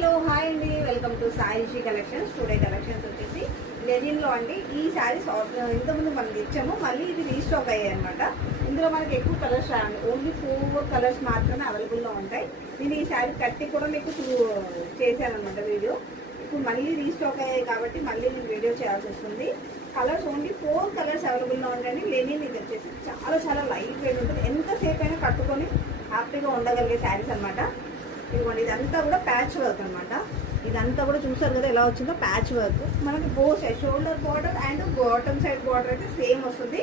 Hello hi అండి, welcome to Saishi collections. Today collections వచ్చేసి లెనిన్లో అండి. ఈ శారీస్ ఇంతకుముందు మనం ఇచ్చాము, మళ్ళీ ఇది రీస్టాక్ అయ్యాయి అనమాట. ఇందులో మనకి ఎక్కువ కలర్స్ రాండి, ఓన్లీ 4 కలర్స్ మాత్రమే అవైలబుల్లో ఉంటాయి. నేను ఈ శారీ కట్టి కూడా మీకు చేశాను అనమాట వీడియో. ఇప్పుడు మళ్ళీ రీస్టాక్ అయ్యాయి కాబట్టి మళ్ళీ నేను వీడియో చేయాల్సి వస్తుంది. కలర్స్ ఓన్లీ 4 కలర్స్ అవైలబుల్లో ఉంటాయండి. లెనిన్ ఇది వచ్చేసి చాలా చాలా లైట్ వెయిట్ ఉంటుంది, ఎంతసేపు అయినా కట్టుకొని హ్యాపీగా ఉండగలిగే శారీస్ అనమాట. ఇదిగోండి, ఇదంతా కూడా ప్యాచ్ వర్క్ అనమాట. ఇదంతా కూడా చూసారు కదా ఎలా వచ్చిందో, ప్యాచ్ వర్క్. మనకి both side shoulder border and bottom side border అయితే సేమ్ వస్తుంది.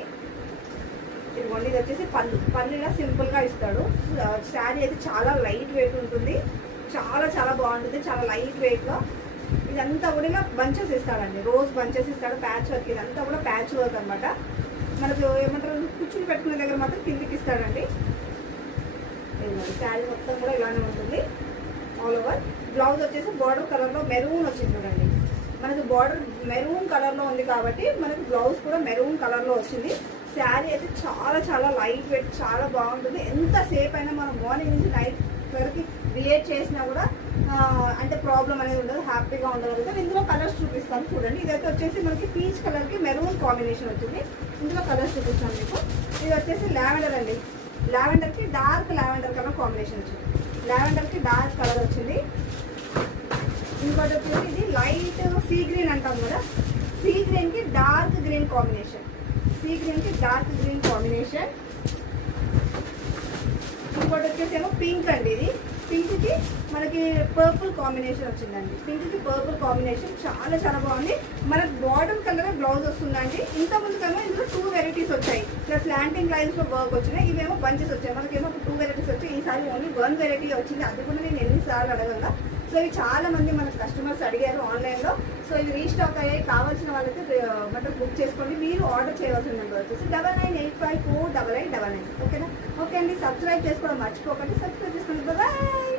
ఇదిగోండి, ఇది వచ్చేసి పళ్ళు ఇలా సింపుల్గా ఇస్తాడు. శారీ అయితే చాలా లైట్ వెయిట్ ఉంటుంది, చాలా చాలా బాగుంటుంది, చాలా లైట్ వెయిట్లో. ఇదంతా కూడా ఇలా బంచెస్ ఇస్తాడండి, రోజ్ బంచెస్ ఇస్తాడు, ప్యాచ్ వర్క్. ఇదంతా కూడా ప్యాచ్ వర్క్ అనమాట. మనకు ఏమంటారు, కూర్చుని పెట్టుకునే దగ్గర మాత్రం కిందికి ఇస్తాడండి. శారీ మొత్తం కూడా ఇలానే ఉంటుంది ఆల్ ఓవర్. బ్లౌజ్ వచ్చేసి బార్డర్ కలర్లో మెరూన్ వచ్చింది చూడండి. మనకి బార్డర్ మెరూన్ కలర్లో ఉంది కాబట్టి మనకి బ్లౌజ్ కూడా మెరూన్ కలర్లో వచ్చింది. శారీ అయితే చాలా చాలా లైట్ వెయిట్, చాలా బాగుంటుంది. ఎంతసేపు అయినా మనం మార్నింగ్ నుంచి నైట్ వరకు క్రియేట్ చేసినా కూడా అంటే ప్రాబ్లం అనేది ఉండదు, హ్యాపీగా ఉండగలుగుతాం. ఇందులో కలర్స్ చూపిస్తాను చూడండి. ఇదైతే వచ్చేసి మనకి పీచ్ కలర్కి మెరూన్ కాంబినేషన్ వచ్చింది. ఇందులో కలర్స్ చూపిస్తాను మీకు. ఇది వచ్చేసి లావెండర్ అండి, లావెండర్కి డార్క్ లావెండర్ కలర్ కాంబినేషన్ వచ్చింది. లావెండర్కి డార్క్ కలర్ వచ్చింది. ఇంకోటి వచ్చేసి ఇది లైట్ సీ గ్రీన్ అంటాం కదా, సీ గ్రీన్కి డార్క్ గ్రీన్ కాంబినేషన్. సీ గ్రీన్కి డార్క్ గ్రీన్ కాంబినేషన్. ఇంకోటి వచ్చేసి ఏమో పింక్ అండి, ఇది పింక్కి మనకి పర్పుల్ కాంబినేషన్ వచ్చిందండి. పింక్కి పర్పుల్ కాంబినేషన్ చాలా చాలా బాగుంది. మనకు బాటమ్ కలర్ బ్లౌజ్ వస్తుందండి. ఇంతకుముందు కన్నా ఇందులో 2 వెరైటీస్ వచ్చాయి, ప్లస్ ల్యాండింగ్ లైన్స్లో వర్క్ వచ్చినాయి. ఇవేమో బంచెస్ వచ్చాయి. మనకేమో 2 వెరైటీస్ వచ్చాయి. ఈసారి ఓన్లీ 1 వెరైటీ వచ్చింది, అది కూడా నేను ఎన్నిసార్లు అడగగా. సో ఇవి చాలా మంది మన కస్టమర్స్ అడిగారు ఆన్లైన్లో. సో ఇవి రీస్టాక్ అయ్యాయి. కావాల్సిన వాళ్ళకి బట్ బుక్ చేసుకోండి. మీరు ఆర్డర్ చేయవలసిన నెంబర్ వచ్చేసి 9985489999. ఓకేనా? ఓకే అండి, సబ్స్క్రైబ్ చేసుకోవడం మర్చిపోకండి. సబ్స్క్రైబ్ చేసుకోండి. బాయ్.